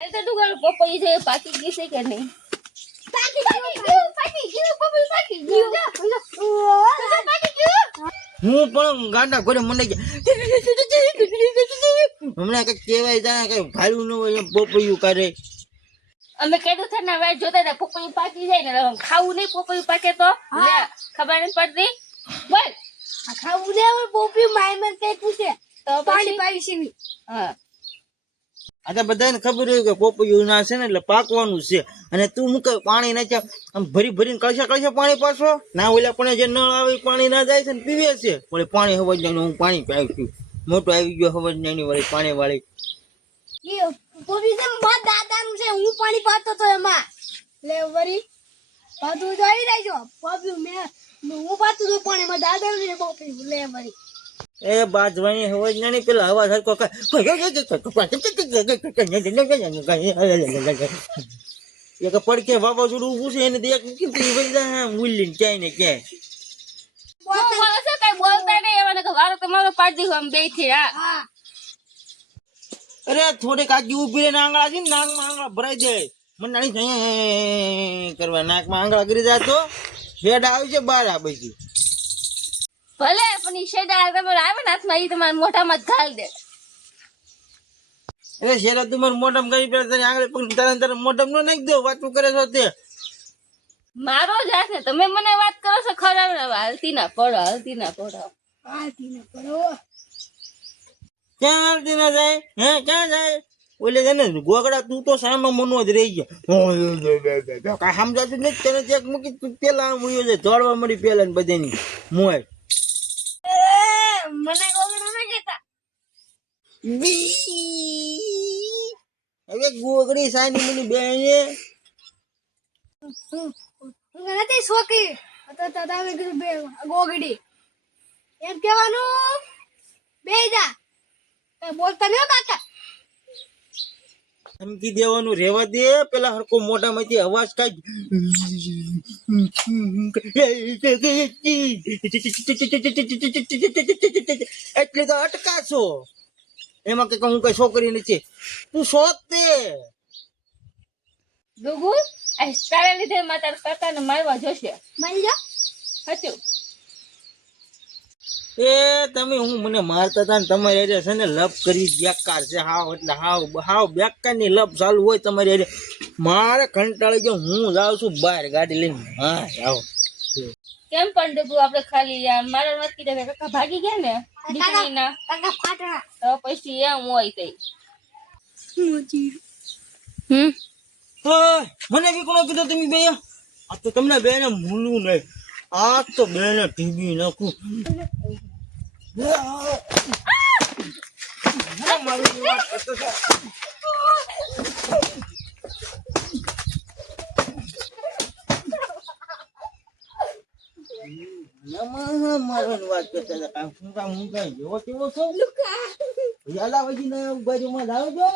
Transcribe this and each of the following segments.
એ તો ડુગર પપઈ છે પાકી ગઈ છે કે નહીં? પાકી ગયું પપઈ પાકી ગયું. હું પણ ગાંડા ઘોડે મને હમણાં કઈ કહેવાય જાય કઈ ભાડું ન હોય એમ પોપૈયું કરે. અમે કીધું છે ને હવે જોતા હતા પપૈયું પાકી જાય ને ખાવું નહીં પપૈયું પાકે તો ખબર નથી પડતી. બોલ ખાવું ને પોપી માય મને પેટું છે તો પાણી પાવી છે. હા આ બધાને ખબર હોય કે પોપૈયું ના છે ને એટલે પાકવાનું છે. અને તું મૂકે પાણી નાખ્યા આમ ભરી ભરીને કળશે પાણી પાછો ના ઓલા પણ જે નળ આવે પાણી ના જાય છે ને પીવે છે. વળી પાણી હવા જાય હું પાણી પાવી છું મોટું આવી ગયો હવા નાની વાળી પાણી વાળી પોપી છે મારા દાદાનું છે હું પાણી પાતો તો એમાં લે વરી પાતું તો આવી જાય છો પોપી હું પાતું તો પાણી માં દાદાનું છે પોપી લે વરી એ બાજવાની હવા નાની પેલા હવા સરખો એક પડકે વાવાઝોડું ઊભું છે એને દેખ કીધી મૂલ્ય ક્યાંય ને ક્યાંય કઈ બોલતા નહીં એમને કે વારો તમારો પાડી દીધો આમ બે થી. હા અરે થોડીક આગી ઉભી રહીને આંગળા છે ને નાકમાં આંગળા ભરાઈ દે મને નાની કરવા નાકમાં આંગળા કરી જાય તો હેડ આવી છે બહાર આ બધી. ભલે પણ ઈ શેડા તમારે આવે ને હાથમાં ઈ તમારા મોઢામાં જ ઘાલ દે. અરે શેરા તું મારે મોઢમ કરી પેલા તને આંગળી પકડી તારે મોઢમ નો નાખી દો વાતું કરે છો તે મારો જ હાથ ને તમે મને વાત કરો છો ખરાબ હાલતી ના પડો આતી ને પડો ક્યાં હાલતી ના જાય હે ક્યાં જાય ઓલે છે ને ગોગડા તું તો સામે મનો જ રહી ગયો કઈ સમજાતું નથી તને ચેક મૂકી તું પેલા આમ ઉયો જાય દોડવા મળી પેલા ને બધાની મોય મને ગોગડા ના કેતા હવે ગોગડી સાની મની બેન હું નથી છોકરી તો તમે કીધું બે ગોગડી એમ કહેવાનું બે જા કઈ બોલતા નહીં કાકા ધમકી દેવાનું રેવા દે પેલા હરકો મોઢામાંથી અવાજ કાઢ એટલે તો અટકાશો એમાં કે હું કઈ છોકરી નથી તું શોધ તે દુગુ આ તારા લીધે મારા કાકાને મારવા જોશે. મારી જા હતું એ તમે હું મને મારતા હતા ને તમારી એરિયા છે ને લપ કરી બેકાર છે હાવ એટલે હાવ બેકાર ની લપ ચાલુ હોય તમારી એરિયા મારે કંટાળી ગયો હું જાઉં છું બહાર ગાડી લઈને હા જાઓ કેમ પણ દુગુ આપણે ખાલી મારા વાત કીધા કે કાકા ભાગી ગયા ને દીકરીના કાકા ફાટણા તો પછી એમ હોય તઈ. મને બી કોણ કીધું તમે બે આ તો તમને બે ને મૂલું નહીં આ તો બે ને ટીવી નાખું મારી વાત કરતો છે. મારવાની વાત કરતા હતા હું કઈ જેવો તેવો છો યાલા વજી ને બાજુમાં જાવ છો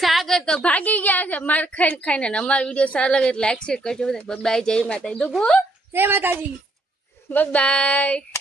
સાગર તો ભાગી ગયા છે માર ખાઈને ને અમારો વિડીયો સારો લાગે લાઈક શેર કરજો. બાય જય માતાજી દુગુ જય માતાજી બાય.